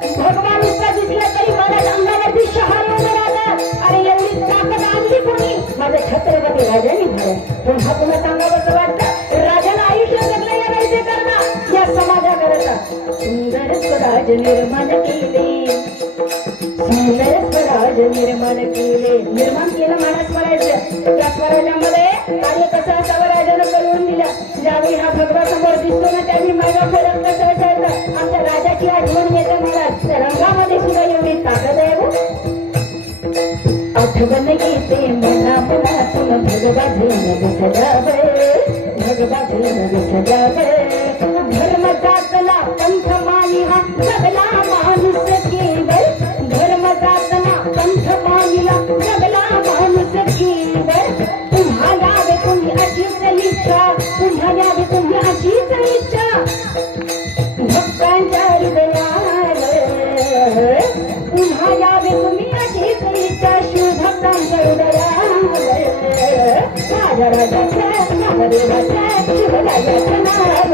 भगवान इतका दिसला तरी माझ्या अंगावरती शहार येऊन अरे एवढी ताकद आणली कोणी? छत्रपती राजाने भरलं पुन्हा पुन्हा सांगावं वाटतं राजाला आयुष्य जगलं या राहायचे करता या समाजाकरता. सुंदर स्वराज निर्माण केले. सुंदर स्वराज निर्माण केले. निर्माण केलं मला स्वराज्य. त्या स्वराज्यामध्ये कार्य कसं असावं राजानं कळवून दिलं. ज्यावेळी हा भगवा समोर दिसतो ना त्यावेळी माझा फरक आमच्या राजाची आठवण आठवण येते मना मनातून भगवा झेलग सजावे भगवा झेलग सजावे धर्म जातला पंथ मानी हा जगला माणूस केवळ धर्म जातला पंथ मानिला जगला माणूस केवळ तुम्हा यावे तुम्ही अशीच इच्छा तुम्हा यावे तुम्ही अशीच इच्छा भक्तांच्या हृदयावर पुन्हा यावे हृदयावर माझ्या राजाच्या नामदेवाच्या शिवरायाच्या नावावर.